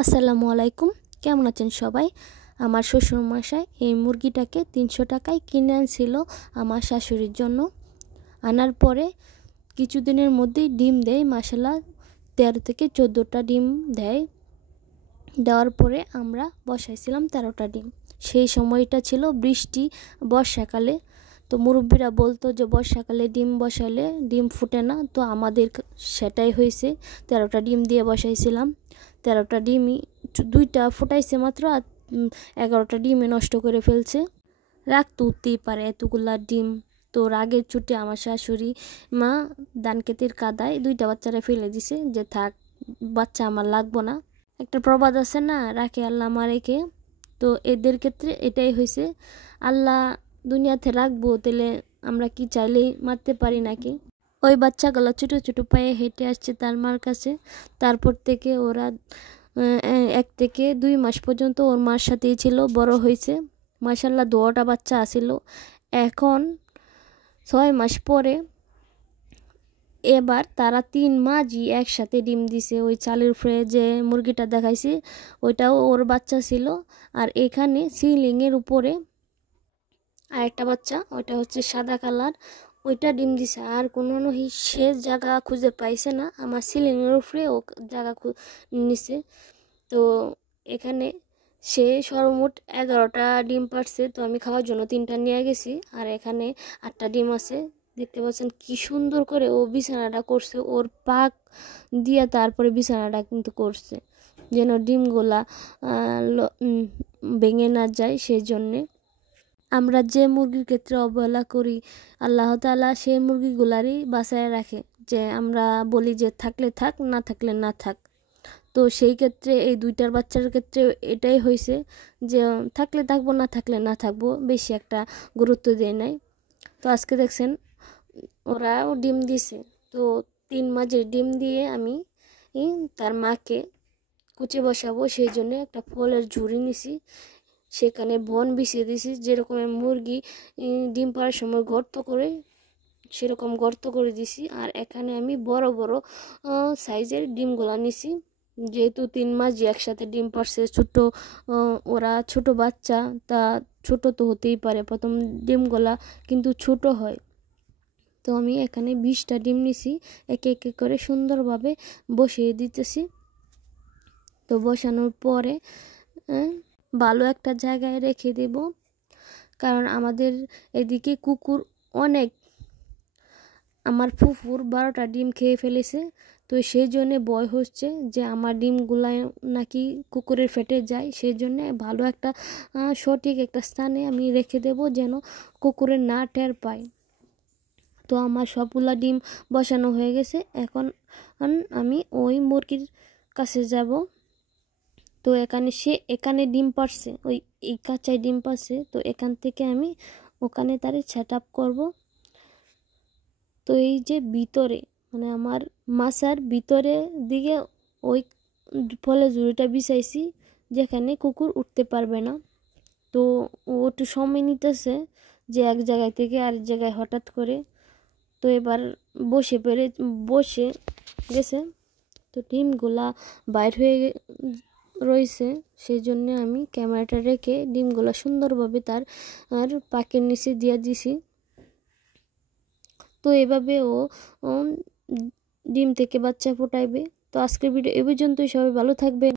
আসসালামু আলাইকুম। কেমন আছেন সবাই? আমার শ্বশুরমশাই এই মুরগিটাকে ৩০০ টাকায় কিনে আনছিল আমার শাশুড়ির জন্য। আনার পরে কিছুদিনের মধ্যেই ডিম দেয়, মাশাআল্লাহ ১৩ থেকে ১৪টা ডিম দেয়। দেওয়ার পরে আমরা বসাইছিলাম ১৩টা ডিম। সেই সময়টা ছিল বৃষ্টি, বর্ষাকালে। তো মুরব্বীরা বলতো যে বর্ষাকালে ডিম বসাইলে ডিম ফুটে না, তো আমাদের সেটাই হয়েছে। ১৩টা ডিম দিয়ে বসাইছিলাম। ১৩টা ডিমই 2টা ফুটাইছে মাত্র, আর 11টা ডিমে নষ্ট করে ফেলছে। রাগ তো উঠতেই পারে এতগুলা ডিম। তো রাগের চোটে আমার শাশুড়ি মা ধানক্ষেতের কাদায় 2টা বাচ্চারা ফেলে দিছে, যে থাক বাচ্চা আমার লাগবো না। একটা প্রবাদ আছে না, রাখে আল্লাহ মারেকে। তো এদের ক্ষেত্রে এটাই হয়েছে। আল্লাহ দুনিয়াতে রাখবো, তাহলে আমরা কি চাইলেই মারতে পারি নাকি? ওই বাচ্চাগুলো ছোটো ছোটো পায়ে হেঁটে আসছে তার মার কাছে। তারপর থেকে ওরা 1 থেকে 2 মাস পর্যন্ত ওর মার সাথেই ছিল, বড় হয়েছে। মাশাআল্লাহ 2টা বাচ্চা আসিল। এখন 6 মাস পরে এবার তারা 3 মাঝই একসাথে ডিম দিছে। ওই চালের উপরে যে মুরগিটা দেখাইছি ওইটাও ওর বাচ্চা ছিল। আর এখানে সিলিংয়ের উপরে আরেকটা বাচ্চা, ওইটা হচ্ছে সাদা কালার, ওইটা ডিম দিছে। আর কোনো সে জায়গা খুঁজে পাইছে না, আমার সিলিংয়ের উপরে ও জায়গা নিছে। তো এখানে সে সর্বমোট 11টা ডিম পারছে। তো আমি খাওয়ার জন্য 3টা নিয়ে গেছি, আর এখানে 8টা ডিম আছে। দেখতে পাচ্ছেন কি সুন্দর করে ও বিছানাটা করছে, ওর পাক দিয়ে তারপরে বিছানাটা কিন্তু করছে, যেন ডিমগুলা ভেঙে না যায়। সেই জন্যে আমরা যে মুরগির ক্ষেত্রে অবহেলা করি, আল্লাহ তাআলা সেই মুরগিগুলারই বাঁচায় রাখে। যে আমরা বলি যে থাকলে থাক, না থাকলে না থাক। তো সেই ক্ষেত্রে এই 2টার বাচ্চার ক্ষেত্রে এটাই হয়েছে, যে থাকলে থাকবো, না থাকলে না থাকবো, বেশি একটা গুরুত্ব দেয় নাই। তো আজকে দেখছেন ওরাও ডিম দিছে। তো 3 মাঝের ডিম দিয়ে আমি তার মাকে কুচে বসাবো, সেই জন্য একটা ফলের ঝুড়ি নিছি। সেখানে বন বিছিয়ে দিয়েছি, যেরকম মুরগি ডিম পাড়ার সময় গর্ত করে সেরকম গর্ত করে দিছি। আর এখানে আমি বড় বড় সাইজের ডিমগুলা নিছি, যেহেতু 3 মাস একসাথে ডিম পারছে। ওরা ছোট বাচ্চা, তা ছোট তো হতেই পারে, প্রথম ডিমগুলা কিন্তু ছোট হয়। তো আমি এখানে 20টা ডিম নিছি, একে একে করে সুন্দরভাবে বসিয়ে দিতেছি। তো বসানোর পরে ভালো একটা জায়গায় রেখে দেব, কারণ আমাদের এদিকে কুকুর অনেক। আমার ফুফুর 12টা ডিম খেয়ে ফেলেছে। তো সেই জন্যে ভয় হচ্ছে যে আমার ডিমগুলা নাকি কুকুরের ফেটে যায়। সেই জন্যে ভালো একটা সঠিক একটা স্থানে আমি রেখে দেব, যেন কুকুরের না টের পায়। তো আমার সবগুলা ডিম বসানো হয়ে গেছে। এখন আমি ওই মুরগির কাছে যাব। তো এখানে ডিম পারছে, এই কাঁচায় ডিম পারছে। তো এখান থেকে আমি ওখানে তারে সেট আপ করবো। তো এই যে ভিতরে, মানে আমার মাচার ভিতরে দিকে ওই ফলের ঝুড়িটা বিছাইছি, যেখানে কুকুর উঠতে পারবে না। তো ও একটু সময় নিতেছে, যে এক জায়গায় থেকে আরেক জায়গায় হঠাৎ করে। তো এবার বসে গেছে। তো ডিমগুলা বাইর হয়ে রয়েছে, সেই জন্য আমি ক্যামেরাটা রেখে ডিমগুলা সুন্দরভাবে তার পাকের নিচে দিয়ে দিছি। তো এভাবে ও ডিম থেকে বাচ্চা ফোটাইবে। তো আজকের ভিডিও এ পর্যন্তই। সবাই ভালো থাকবেন।